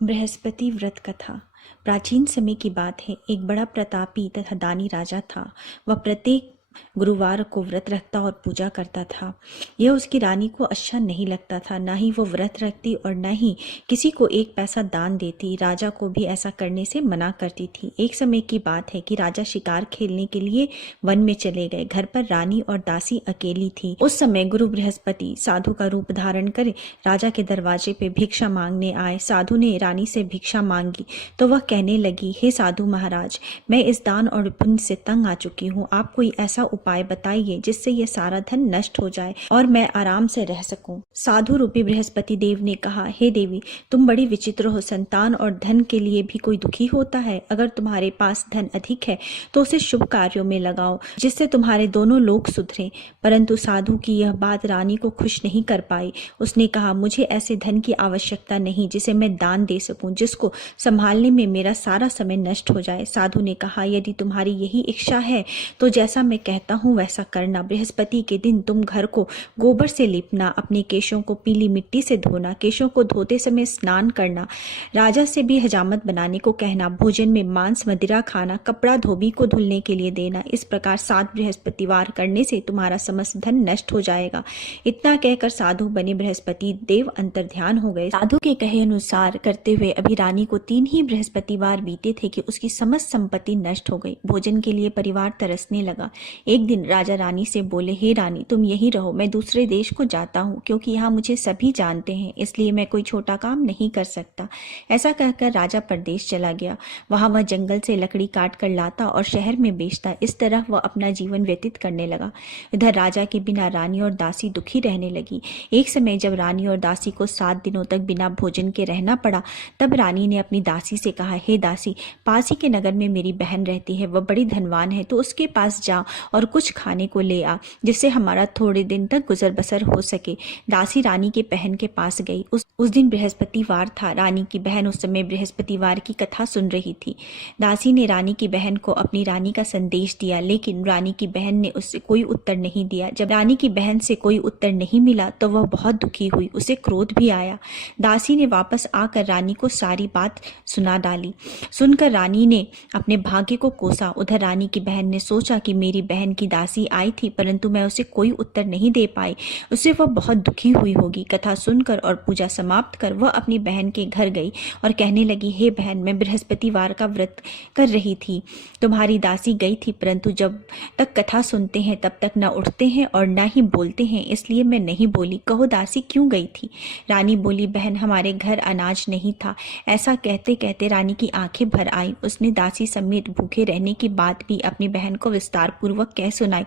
बृहस्पति व्रत कथा। प्राचीन समय की बात है। एक बड़ा प्रतापी तथा दानी राजा था। वह प्रत्येक गुरुवार को व्रत रखता और पूजा करता था। यह उसकी रानी को अच्छा नहीं लगता था। न ही वो व्रत रखती और न ही किसी को एक पैसा दान देती। राजा को भी ऐसा करने से मना करती थी। एक समय की बात है कि राजा शिकार खेलने के लिए वन में चले गए। घर पर रानी और दासी अकेली थी। उस समय गुरु बृहस्पति साधु का रूप धारण कर राजा के दरवाजे पे भिक्षा मांगने आए। साधु ने रानी से भिक्षा मांगी तो वह कहने लगी, हे साधु महाराज, मैं इस दान और पुण्य से तंग आ चुकी हूँ। आप कोई ऐसा उपाय बताइए जिससे ये सारा धन नष्ट हो जाए और मैं आराम से रह सकूं। साधु रूपी बृहस्पति देव ने कहा, हे देवी, तुम बड़ी विचित्र हो। संतान और धन के लिए भी कोई दुखी होता है। अगर तुम्हारे पास धन अधिक है तो उसे शुभ कार्यों में लगाओ जिससे तुम्हारे दोनों लोग सुधरे। परंतु साधु की यह बात रानी को खुश नहीं कर पाई। उसने कहा, मुझे ऐसे धन की आवश्यकता नहीं जिसे मैं दान दे सकूं, जिसको संभालने में मेरा सारा समय नष्ट हो जाए। साधु ने कहा, यदि तुम्हारी यही इच्छा है तो जैसा मैं कहता हूँ वैसा करना। बृहस्पति के दिन तुम घर को गोबर से लीपना, अपने केशों को पीली मिट्टी से धोना, केशों को धोते समय स्नान करना, राजा से भी हजामत बनाने को कहना, भोजन में मांस मदिरा खाना, कपड़ा धोबी को धुलने के लिए देना। इस प्रकार 7 बृहस्पतिवार करने से तुम्हारा समस्त धन नष्ट हो जाएगा। इतना कहकर साधु बने बृहस्पति देव अंतर्ध्यान हो गए। साधु के कहे अनुसार करते हुए अभी रानी को 3 ही बृहस्पतिवार बीते थे कि उसकी समस्त संपत्ति नष्ट हो गई। भोजन के लिए परिवार तरसने लगा। एक दिन राजा रानी से बोले, हे रानी, तुम यहीं रहो, मैं दूसरे देश को जाता हूँ, क्योंकि यहाँ मुझे सभी जानते हैं, इसलिए मैं कोई छोटा काम नहीं कर सकता। ऐसा कहकर राजा परदेश चला गया। वहां वह जंगल से लकड़ी काट कर लाता और शहर में बेचता। इस तरह वह अपना जीवन व्यतीत करने लगा। इधर राजा के बिना रानी और दासी दुखी रहने लगी। एक समय जब रानी और दासी को 7 दिनों तक बिना भोजन के रहना पड़ा, तब रानी ने अपनी दासी से कहा, हे दासी, पास ही के नगर में मेरी बहन रहती है, वह बड़ी धनवान है, तो उसके पास जा और कुछ खाने को ले आ, जिससे हमारा थोड़े दिन तक गुजर बसर हो सके। दासी रानी के बहन के पास गई। उस दिन बृहस्पतिवार था। रानी की बहन उस समय बृहस्पतिवार की कथा सुन रही थी। दासी ने रानी की बहन को अपनी रानी का संदेश दिया, लेकिन रानी की बहन ने उससे कोई उत्तर नहीं दिया। जब रानी की बहन से कोई उत्तर नहीं मिला तो वह बहुत दुखी हुई। उसे क्रोध भी आया। दासी ने वापस आकर रानी को सारी बात सुना डाली। सुनकर रानी ने अपने भाग्य को कोसा। उधर रानी की बहन ने सोचा कि मेरी बहन की दासी आई थी, परंतु मैं उसे कोई उत्तर नहीं दे पाई, उससे वह बहुत दुखी हुई होगी। कथा सुनकर और पूजा समाप्त कर वह अपनी बहन के घर गई और कहने लगी, हे बहन, मैं बृहस्पतिवार का व्रत कर रही थी। तुम्हारी दासी गई थी, परंतु जब तक कथा सुनते हैं तब तक न उठते हैं और न ही बोलते हैं, इसलिए मैं नहीं बोली। कहो दासी क्यों गई थी? रानी बोली, बहन, हमारे घर अनाज नहीं था। ऐसा कहते कहते रानी की आंखें भर आई। उसने दासी समेत भूखे रहने की बात भी अपनी बहन को विस्तार पूर्वक कह सुनाई।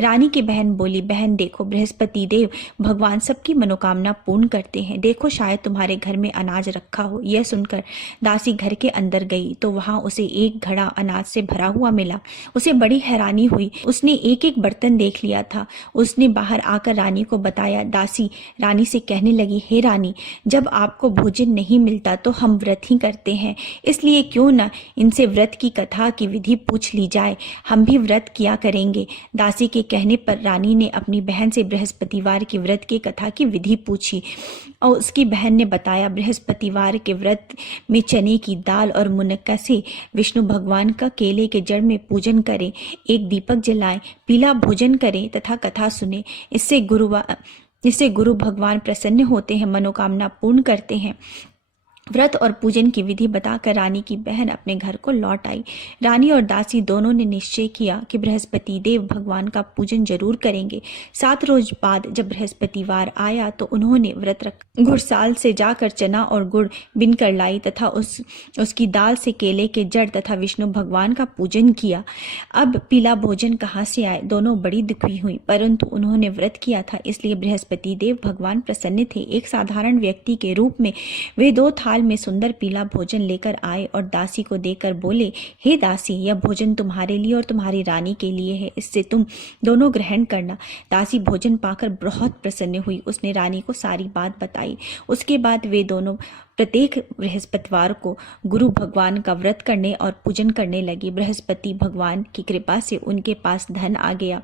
रानी की बहन बोली, बहन देखो, बृहस्पति देव भगवान सबकी मनोकामना पूर्ण करते हैं। देखो, शायद तुम्हारे घर में अनाज रखा हो। यह सुनकर दासी घर के अंदर गई तो वहां उसे एक घड़ा अनाज से भरा हुआ मिला। उसे बड़ी हैरानी हुई। उसने एक एक बर्तन देख लिया था। उसने बाहर आकर रानी को बताया। दासी रानी से कहने लगी, हे रानी, जब आपको भोजन नहीं मिलता तो हम व्रत ही करते हैं, इसलिए क्यों न इनसे व्रत की कथा की विधि पूछ ली जाए, हम भी व्रत किया करेंगे। दासी के कहने पर रानी ने अपनी बहन से बृहस्पतिवार की व्रत की कथा की विधि पूछी और उसकी बहन ने बताया, बृहस्पतिवार के व्रत में चने की दाल और मुनक्का से विष्णु भगवान का केले के जड़ में पूजन करें, एक दीपक जलाएं, पीला भोजन करें तथा कथा सुने। इससे गुरु भगवान प्रसन्न होते हैं, मनोकामना पूर्ण करते हैं। व्रत और पूजन की विधि बताकर रानी की बहन अपने घर को लौट आई। रानी और दासी दोनों ने निश्चय किया कि बृहस्पति देव भगवान का पूजन जरूर करेंगे। 7 रोज बाद जब बृहस्पतिवार आया तो उन्होंने व्रत रख घुड़साल से जाकर चना और गुड़ बिन कर लाई तथा उसकी दाल से केले के जड़ तथा विष्णु भगवान का पूजन किया। अब पीला भोजन कहाँ से आए? दोनों बड़ी दुखी हुई, परंतु उन्होंने व्रत किया था, इसलिए बृहस्पति देव भगवान प्रसन्न थे। एक साधारण व्यक्ति के रूप में वे 2 थाल में सुंदर पीला भोजन लेकर आए और दासी को देकर बोले, हे दासी, यह भोजन तुम्हारे लिए और तुम्हारी रानी के लिए है, इससे तुम दोनों ग्रहण करना। दासी भोजन पाकर बहुत प्रसन्न हुई। उसने रानी को सारी बात बताई। उसके बाद वे दोनों प्रत्येक बृहस्पतिवार को गुरु भगवान का व्रत करने और पूजन करने लगी। बृहस्पति भगवान की कृपा से उनके पास धन आ गया।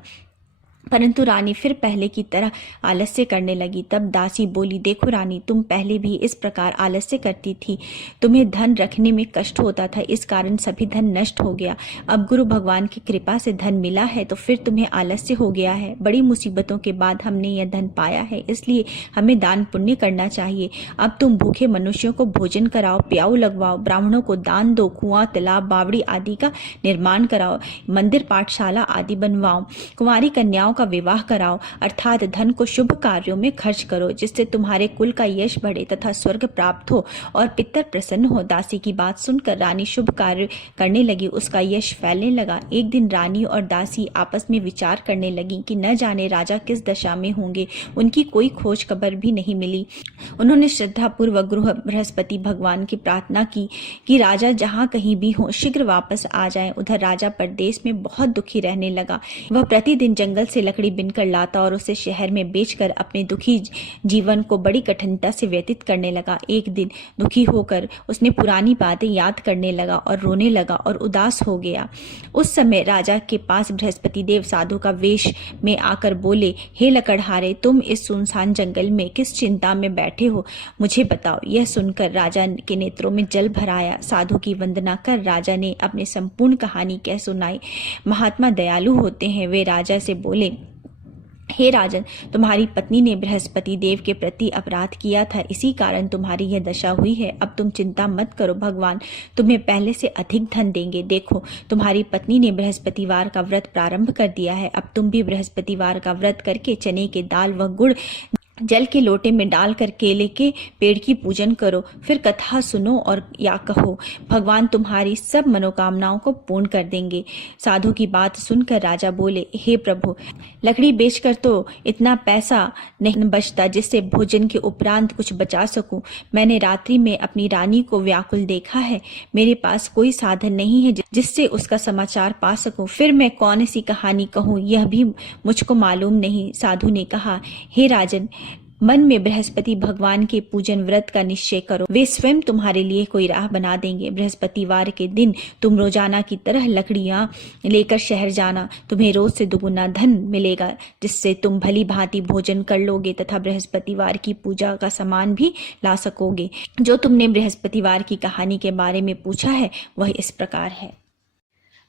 परंतु रानी फिर पहले की तरह आलस्य करने लगी। तब दासी बोली, देखो रानी, तुम पहले भी इस प्रकार आलस्य करती थी। तुम्हें धन रखने में कष्ट होता था, इस कारण सभी धन नष्ट हो गया। अब गुरु भगवान की कृपा से धन मिला है तो फिर तुम्हें आलस्य हो गया है। बड़ी मुसीबतों के बाद हमने यह धन पाया है, इसलिए हमें दान पुण्य करना चाहिए। अब तुम भूखे मनुष्यों को भोजन कराओ, प्याऊ लगवाओ, ब्राह्मणों को दान दो, कुआं, तालाब, बावड़ी आदि का निर्माण कराओ, मंदिर, पाठशाला आदि बनवाओ, कुंवारी कन्याओं का विवाह कराओ, अर्थात धन को शुभ कार्यों में खर्च करो, जिससे तुम्हारे कुल का यश बढ़े तथा स्वर्ग प्राप्त हो और पितर प्रसन्न हो। दासी की बात सुनकर रानी शुभ कार्य करने लगी, उसका यश फैलने लगा। एक दिन रानी और दासी आपस में विचार करने लगी कि न जाने राजा किस दशा में होंगे, उनकी कोई खोज खबर भी नहीं मिली। उन्होंने श्रद्धापूर्वक गुरु बृहस्पति भगवान की प्रार्थना की कि राजा जहाँ कहीं भी हो शीघ्र वापस आ जाएं। उधर राजा परदेश में बहुत दुखी रहने लगा। वह प्रतिदिन जंगल से लकड़ी बिनकर लाता और उसे शहर में बेचकर अपने दुखी जीवन को बड़ी कठिनता से व्यतीत करने लगा। एक दिन दुखी होकर उसने पुरानी बातें याद करने लगा और रोने लगा और उदास हो गया। उस समय राजा के पास बृहस्पति देव साधु का वेश में आकर बोले, हे लकड़हारे, तुम इस सुनसान जंगल में किस चिंता में बैठे हो, मुझे बताओ। यह सुनकर राजा के नेत्रों में जल भर आया। साधु की वंदना कर राजा ने अपनी संपूर्ण कहानी कह सुनाई। महात्मा दयालु होते हैं। वे राजा से बोले, हे राजन, तुम्हारी पत्नी ने बृहस्पति देव के प्रति अपराध किया था, इसी कारण तुम्हारी यह दशा हुई है। अब तुम चिंता मत करो, भगवान तुम्हें पहले से अधिक धन देंगे। देखो, तुम्हारी पत्नी ने बृहस्पतिवार का व्रत प्रारंभ कर दिया है। अब तुम भी बृहस्पतिवार का व्रत करके चने के दाल व गुड़ जल के लोटे में डालकर केले के पेड़ की पूजन करो, फिर कथा सुनो और या कहो, भगवान तुम्हारी सब मनोकामनाओं को पूर्ण कर देंगे। साधु की बात सुनकर राजा बोले, हे प्रभु, लकड़ी बेचकर तो इतना पैसा नहीं बचता जिससे भोजन के उपरांत कुछ बचा सकूं। मैंने रात्रि में अपनी रानी को व्याकुल देखा है। मेरे पास कोई साधन नहीं है जिससे उसका समाचार पा सकूं। फिर मैं कौन सी कहानी कहूं, यह भी मुझको मालूम नहीं। साधु ने कहा, हे राजन, मन में बृहस्पति भगवान के पूजन व्रत का निश्चय करो, वे स्वयं तुम्हारे लिए कोई राह बना देंगे। बृहस्पतिवार के दिन तुम रोजाना की तरह लकड़ियां लेकर शहर जाना। तुम्हें रोज से दुगुना धन मिलेगा, जिससे तुम भली भांति भोजन कर लोगे तथा बृहस्पतिवार की पूजा का सामान भी ला सकोगे। जो तुमने बृहस्पतिवार की कहानी के बारे में पूछा है वह इस प्रकार है।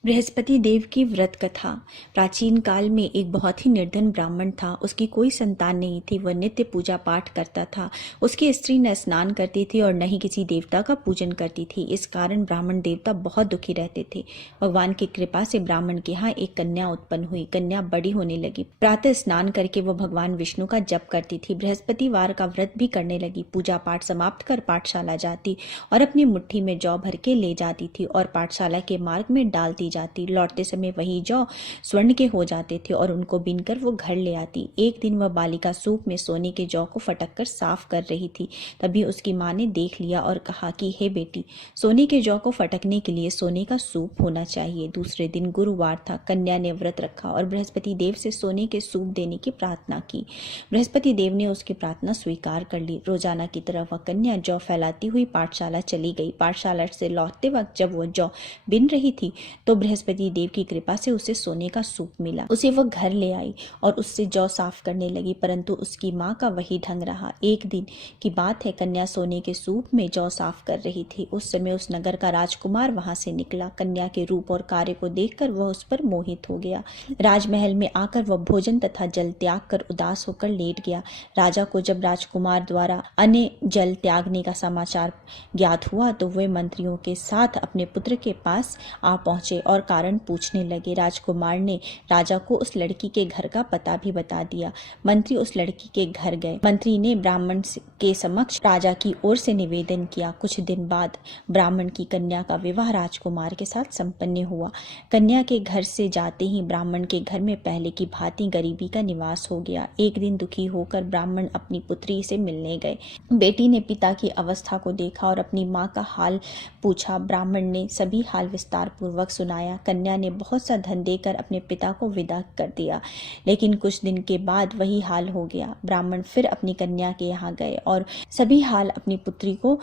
बृहस्पति देव की व्रत कथा। प्राचीन काल में एक बहुत ही निर्धन ब्राह्मण था। उसकी कोई संतान नहीं थी। वह नित्य पूजा पाठ करता था। उसकी स्त्री न स्नान करती थी और न ही किसी देवता का पूजन करती थी। इस कारण ब्राह्मण देवता बहुत दुखी रहते थे। भगवान की कृपा से ब्राह्मण के यहाँ एक कन्या उत्पन्न हुई। कन्या बड़ी होने लगी। प्रातः स्नान करके वह भगवान विष्णु का जप करती थी। बृहस्पतिवार का व्रत भी करने लगी। पूजा पाठ समाप्त कर पाठशाला जाती और अपनी मुट्ठी में जौ भर के ले जाती थी और पाठशाला के मार्ग में डालती जाती। लौटते समय वही जौ स्वर्ण के हो जाते थे और उनको बीनकर वो घर ले आती। एक दिन वह बालिका सूप में सोने के जौ को फटक कर साफ कर रही थी। तभी उसकी माँ ने देख लिया और कहा कि हे बेटी, सोने के जौ को फटकने के लिए सोने का सूप होना चाहिए। दूसरे दिन गुरुवार था। कन्या ने व्रत रखा और बृहस्पति देव से सोने के सूप देने की प्रार्थना की। बृहस्पति देव ने उसकी प्रार्थना स्वीकार कर ली। रोजाना की तरह वह कन्या जौ फैलाती हुई पाठशाला चली गई। पाठशाला से लौटते वक्त जब वह जौ बिन रही थी तो बृहस्पति देव की कृपा से उसे सोने का सूप मिला। उसे वह घर ले आई और उससे जौ साफ करने लगी, परंतु उसकी माँ का वही ढंग रहा। एक दिन की बात है, कन्या सोने के सूप में जौ साफ कर रही थी। उस समय उस नगर का राजकुमार वहां से निकला। कन्या के रूप और कार्य को देखकर वह उस पर मोहित हो गया। राजमहल में आकर वह भोजन तथा जल त्याग कर उदास होकर लेट गया। राजा को जब राजकुमार द्वारा अन्य जल त्यागने का समाचार ज्ञात हुआ तो वे मंत्रियों के साथ अपने पुत्र के पास आ पहुंचे और कारण पूछने लगे। राजकुमार ने राजा को उस लड़की के घर का पता भी बता दिया। मंत्री उस लड़की के घर गए। मंत्री ने ब्राह्मण के समक्ष राजा की ओर से निवेदन किया। कुछ दिन बाद ब्राह्मण की कन्या का विवाह राजकुमार के साथ संपन्न हुआ। कन्या के घर से जाते ही ब्राह्मण के घर में पहले की भांति गरीबी का निवास हो गया। एक दिन दुखी होकर ब्राह्मण अपनी पुत्री से मिलने गए। बेटी ने पिता की अवस्था को देखा और अपनी माँ का हाल पूछा। ब्राह्मण ने सभी हाल विस्तार पूर्वक सुनाया। कन्या ने बहुत सा धन देकर अपने पिता को विदा कर दिया, लेकिन कुछ दिन के बाद वही हाल हो गया। ब्राह्मण फिर अपनी कन्या के यहाँ गए और सभी हाल अपनी पुत्री को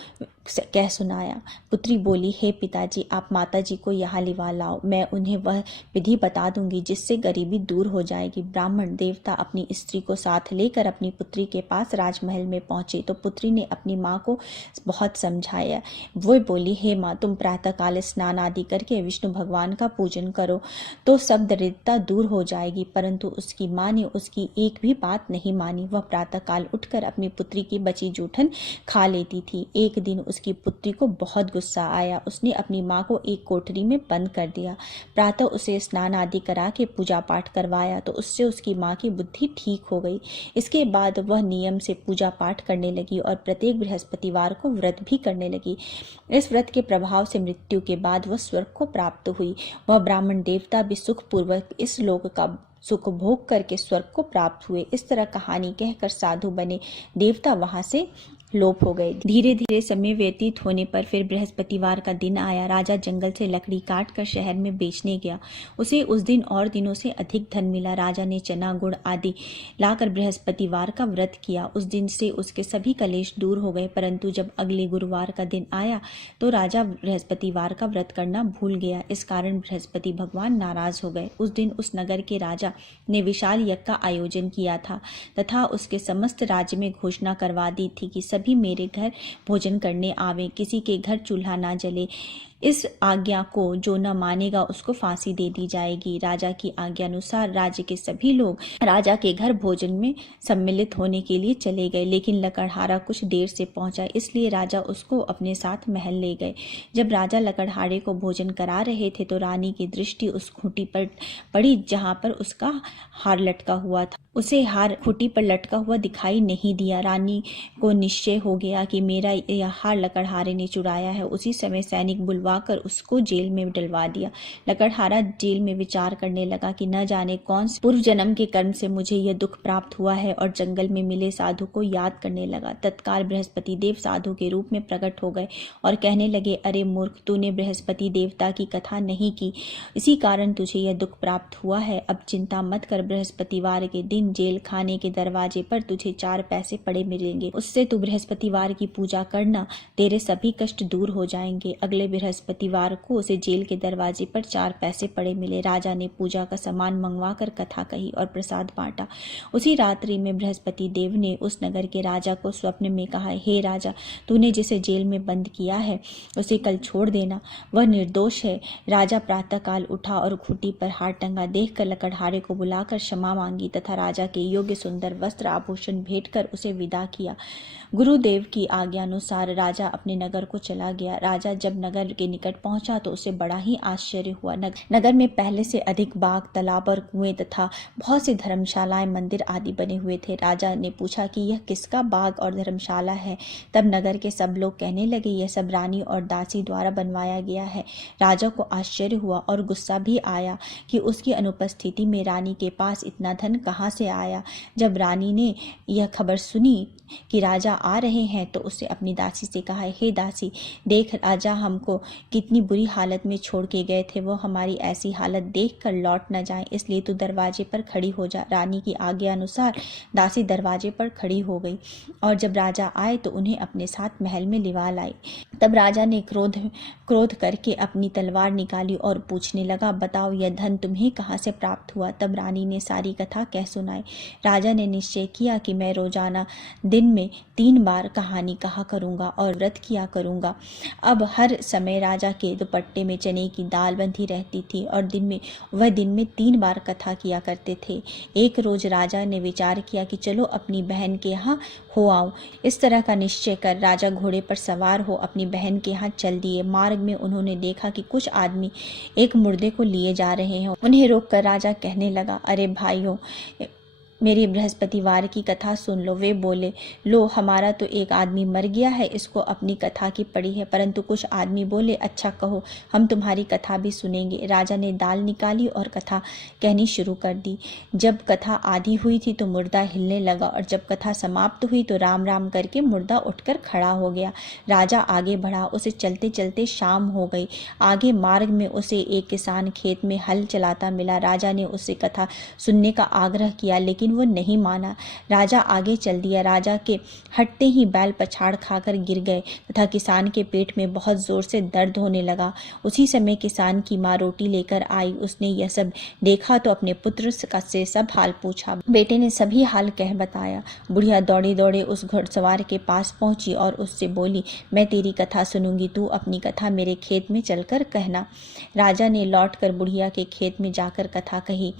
कह सुनाया। पुत्री बोली, हे पिताजी, आप माता जी को यहाँ लिवा लाओ, मैं उन्हें वह विधि बता दूंगी जिससे गरीबी दूर हो जाएगी। ब्राह्मण देवता अपनी स्त्री को साथ लेकर अपनी पुत्री के पास राजमहल में पहुंचे तो पुत्री ने अपनी माँ को बहुत समझाया। वो बोली, हे माँ, तुम प्रातःकाल स्नान आदि करके विष्णु भगवान का पूजन करो तो सब दरिद्रता दूर हो जाएगी। परंतु उसकी माँ ने उसकी एक भी बात नहीं मानी। वह प्रातःकाल उठकर अपनी पुत्री की बची जूठन खा लेती थी। एक दिन उसकी पुत्री को बहुत गुस्सा आया। उसने अपनी माँ को एक कोठरी में बंद कर दिया। प्रातः उसे स्नान आदि करा के पूजा पाठ करवाया तो उससे उसकी माँ की बुद्धि ठीक हो गई। इसके बाद वह नियम से पूजा पाठ करने लगी और प्रत्येक बृहस्पतिवार को व्रत भी करने लगी। इस व्रत के प्रभाव से मृत्यु के बाद वह स्वर्ग को प्राप्त हुई। वह ब्राह्मण देवता भी सुखपूर्वक इस लोक का सुख भोग करके स्वर्ग को प्राप्त हुए। इस तरह कहानी कहकर साधु बने देवता वहां से लोप हो गए। धीरे धीरे समय व्यतीत होने पर फिर बृहस्पतिवार का दिन आया। राजा जंगल से लकड़ी काट कर शहर में बेचने गया। उसे उस दिन और दिनों से अधिक धन मिला। राजा ने चना गुड़ आदि लाकर बृहस्पतिवार का व्रत किया। उस दिन से उसके सभी कलेश दूर हो गए। परंतु जब अगले गुरुवार का दिन आया तो राजा बृहस्पतिवार का व्रत करना भूल गया। इस कारण बृहस्पति भगवान नाराज हो गए। उस दिन उस नगर के राजा ने विशाल यज्ञ का आयोजन किया था तथा उसके समस्त राज्य में घोषणा करवा दी थी कि सभी मेरे घर भोजन करने आवे, किसी के घर चूल्हा ना जले। इस आज्ञा को जो न मानेगा उसको फांसी दे दी जाएगी। राजा की आज्ञा अनुसार राज्य के सभी लोग राजा के घर भोजन में सम्मिलित होने के लिए चले गए, लेकिन लकड़हारा कुछ देर से पहुंचा, इसलिए राजा उसको अपने साथ महल ले गए। जब राजा लकड़हारे को भोजन करा रहे थे तो रानी की दृष्टि उस खूंटी पर पड़ी जहां पर उसका हार लटका हुआ था। उसे हार खूंटी पर लटका हुआ दिखाई नहीं दिया। रानी को निश्चय हो गया कि मेरा यह हार लकड़हारे ने चुराया है। उसी समय सैनिक बुलवाकर उसको जेल में डलवा दिया। लकड़हारा जेल में विचार करने लगा कि न जाने कौन से पूर्व जन्म के कर्म से मुझे यह दुख प्राप्त हुआ है, और जंगल में मिले साधु को याद करने लगा। तत्काल बृहस्पति देव साधु के रूप में प्रकट हो गए और कहने लगे, अरे मूर्ख, तूने बृहस्पति देवता की कथा नहीं की, इसी कारण तुझे यह दुख प्राप्त हुआ है। अब चिंता मत कर, बृहस्पतिवार के दिन जेल खाने के दरवाजे पर तुझे 4 पैसे पड़े मिलेंगे। उससे तू बृहस्पतिवार की पूजा करना, तेरे सभी कष्ट दूर हो जाएंगे। अगले बृहस्पतिवार को उसे जेल के दरवाजे पर 4 पैसे पड़े मिले। राजा ने पूजा का सामान मंगवा कर कथा कही और प्रसाद बांटा। उसी रात्रि में बृहस्पति देव ने उस नगर के राजा को स्वप्न में कहा, हे राजा, तूने जिसे जेल में बंद किया है उसे कल छोड़ देना, वह निर्दोष है। राजा प्रातःकाल उठा और खूंटी पर हार टंगा देखकर लकड़हारे को बुलाकर क्षमा मांगी तथा राजा के योग्य सुंदर वस्त्र आभूषण भेंट कर उसे विदा किया। गुरुदेव की आज्ञा अनुसार राजा अपने नगर को चला गया। राजा जब नगर के निकट पहुंचा तो उसे बड़ा ही आश्चर्य हुआ। नगर में पहले से अधिक बाग, तालाब और कुएं तथा बहुत सी धर्मशालाएं, मंदिर आदि बने हुए थे। राजा ने पूछा कि यह किसका बाग और धर्मशाला है। तब नगर के सब लोग कहने लगे, यह सब रानी और दासी द्वारा बनवाया गया है। राजा को आश्चर्य हुआ और गुस्सा भी आया कि उसकी अनुपस्थिति में रानी के पास इतना धन कहाँ से आया। जब रानी ने यह खबर सुनी कि राजा आ रहे हैं तो उसने अपनी दासी से कहा, हे दासी, देख राजा हमको कितनी बुरी हालत में छोड़ के गए थे, वो हमारी ऐसी हालत देखकर लौट न जाए, इसलिए तू दरवाजे पर खड़ी हो जा। रानी की आज्ञा अनुसार दासी दरवाजे पर खड़ी हो गई और जब राजा आए तो उन्हें अपने साथ महल में लिवा लाई। तब राजा ने क्रोध करके अपनी तलवार निकाली और पूछने लगा, बताओ यह धन तुम्हें कहाँ से प्राप्त हुआ। तब रानी ने सारी कथा कह सुनाई। राजा ने निश्चय किया कि मैं रोजाना दिन में 3 बार कहानी कहा करूंगा और व्रत किया करूंगा। अब हर समय राजा के दुपट्टे में चने की दाल बंधी रहती थी और दिन में 3 बार कथा किया करते थे। एक रोज राजा ने विचार किया कि चलो अपनी बहन के यहाँ हो आओ। इस तरह का निश्चय कर राजा घोड़े पर सवार हो अपनी बहन के यहाँ चल दिए। मार्ग में उन्होंने देखा कि कुछ आदमी एक मुर्दे को लिए जा रहे हैं। उन्हें रोककर राजा कहने लगा, अरे भाइयों, मेरी बृहस्पतिवार की कथा सुन लो। वे बोले, लो, हमारा तो एक आदमी मर गया है, इसको अपनी कथा की पड़ी है। परंतु कुछ आदमी बोले, अच्छा कहो, हम तुम्हारी कथा भी सुनेंगे। राजा ने दाल निकाली और कथा कहनी शुरू कर दी। जब कथा आधी हुई थी तो मुर्दा हिलने लगा और जब कथा समाप्त हुई तो राम राम करके मुर्दा उठकर खड़ा हो गया। राजा आगे बढ़ा। उसे चलते चलते शाम हो गई। आगे मार्ग में उसे एक किसान खेत में हल चलाता मिला। राजा ने उससे कथा सुनने का आग्रह किया, लेकिन लेकिन वो नहीं माना। राजा आगे चल दिया। राजा के हटते ही बैल पछाड़ खाकर गिर गए तथा किसान के पेट में बहुत जोर से दर्द होने लगा। उसी समय किसान की माँ रोटी लेकर आई। उसने यह सब देखा तो अपने पुत्र से सब हाल पूछा। बेटे ने सभी हाल कह बताया। बुढ़िया दौड़े दौड़े उस घुड़सवार के पास पहुंची और उससे बोली, मैं तेरी कथा सुनूंगी, तू अपनी कथा मेरे खेत में चलकर कहना। राजा ने लौटकर बुढ़िया के खेत में जाकर कथा कही,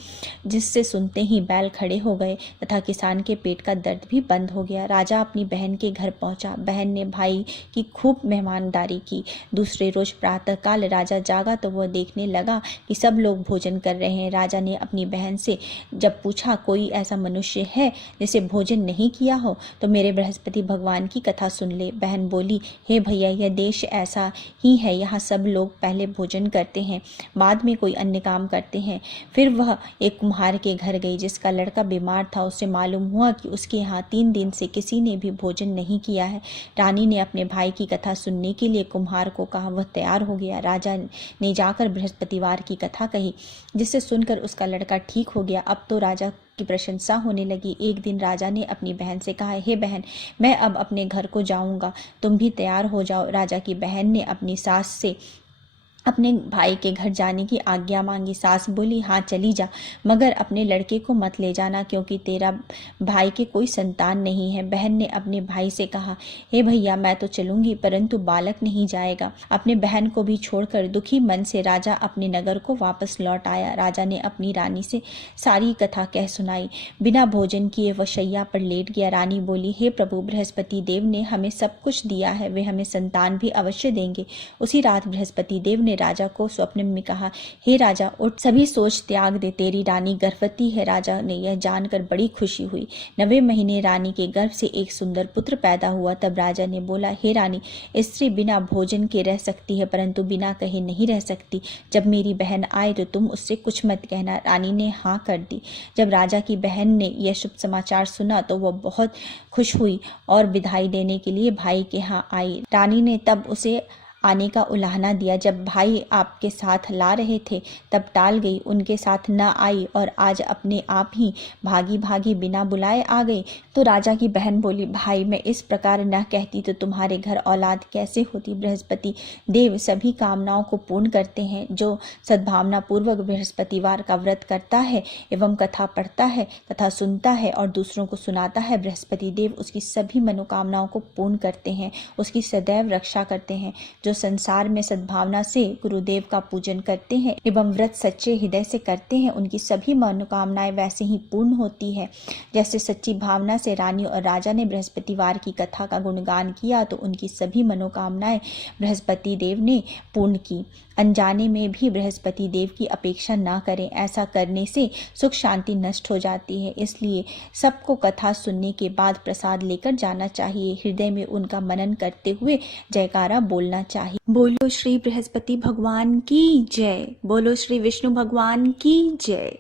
जिससे सुनते ही बैल खड़े हो गए तथा किसान के पेट का दर्द भी बंद हो गया। राजा अपनी बहन के घर पहुंचा। बहन ने भाई की खूब मेहमानदारी की। दूसरे रोज प्रातःकाल राजा जागा तो वह देखने लगा कि सब लोग भोजन कर रहे हैं। राजा ने अपनी बहन से जब पूछा, कोई ऐसा मनुष्य है जिसे भोजन नहीं किया हो तो मेरे बृहस्पति भगवान की कथा सुन ले। बहन बोली, हे भैया, यह देश ऐसा ही है, यहाँ सब लोग पहले भोजन करते हैं, बाद में कोई अन्य काम करते हैं। फिर वह एक कुम्हार के घर गई जिसका लड़का बीमार था। उससे मालूम हुआ कि उसके यहाँ 3 दिन से किसी ने भी भोजन नहीं किया है। रानी ने अपने भाई की कथा सुनने के लिए कुम्हार को कहा। वह तैयार हो गया। राजा ने जाकर बृहस्पतिवार की कथा कही, जिससे सुनकर उसका लड़का ठीक हो गया। अब तो राजा की प्रशंसा होने लगी। एक दिन राजा ने अपनी बहन से कहा, हे बहन, मैं अब अपने घर को जाऊंगा, तुम भी तैयार हो जाओ। राजा की बहन ने अपनी सास से अपने भाई के घर जाने की आज्ञा मांगी। सास बोली, हाँ चली जा, मगर अपने लड़के को मत ले जाना, क्योंकि तेरा भाई के कोई संतान नहीं है। बहन ने अपने भाई से कहा, हे भैया, मैं तो चलूंगी, परंतु बालक नहीं जाएगा। अपने बहन को भी छोड़कर दुखी मन से राजा अपने नगर को वापस लौट आया। राजा ने अपनी रानी से सारी कथा कह सुनाई। बिना भोजन किए वह शैया पर लेट गया। रानी बोली, हे प्रभु, बृहस्पति देव ने हमें सब कुछ दिया है, वे हमें संतान भी अवश्य देंगे। उसी रात बृहस्पति देव ने राजा को स्वप्न में कहा, हे राजा, उठ, सभी सोच त्याग दे, तेरी रानी गर्भवती है। राजा ने यह जानकर बड़ी खुशी हुई। 9वें महीने रानी के गर्भ से एक सुंदर पुत्र पैदा हुआ। तब राजा ने बोला, हे रानी, स्त्री बिना भोजन के रह सकती है, परंतु बिना कहे नहीं रह सकती। जब मेरी बहन आए तो तुम उससे कुछ मत कहना। रानी ने हाँ कर दी। जब राजा की बहन ने यह शुभ समाचार सुना तो वह बहुत खुश हुई और विदाई देने के लिए भाई के यहाँ आई। रानी ने तब उसे आने का उलाहना दिया। जब भाई आपके साथ ला रहे थे तब टाल गई, उनके साथ न आई और आज अपने आप ही भागी भागी बिना बुलाए आ गई। तो राजा की बहन बोली, भाई, मैं इस प्रकार न कहती तो तुम्हारे घर औलाद कैसे होती। बृहस्पति देव सभी कामनाओं को पूर्ण करते हैं। जो सद्भावना पूर्वक बृहस्पतिवार का व्रत करता है एवं कथा पढ़ता है तथा सुनता है और दूसरों को सुनाता है, बृहस्पति देव उसकी सभी मनोकामनाओं को पूर्ण करते हैं, उसकी सदैव रक्षा करते हैं। जो संसार में सद्भावना से गुरुदेव का पूजन करते हैं एवं व्रत सच्चे हृदय से करते हैं, उनकी सभी मनोकामनाएं वैसे ही पूर्ण होती है। जैसे सच्ची भावना से रानी और राजा ने बृहस्पतिवार की कथा का गुणगान किया तो उनकी सभी मनोकामनाएं बृहस्पति देव ने पूर्ण की। अनजाने में भी बृहस्पति देव की अपेक्षा ना करें, ऐसा करने से सुख शांति नष्ट हो जाती है। इसलिए सबको कथा सुनने के बाद प्रसाद लेकर जाना चाहिए। हृदय में उनका मनन करते हुए जयकारा बोलना चाहिए। बोलो श्री बृहस्पति भगवान की जय। बोलो श्री विष्णु भगवान की जय।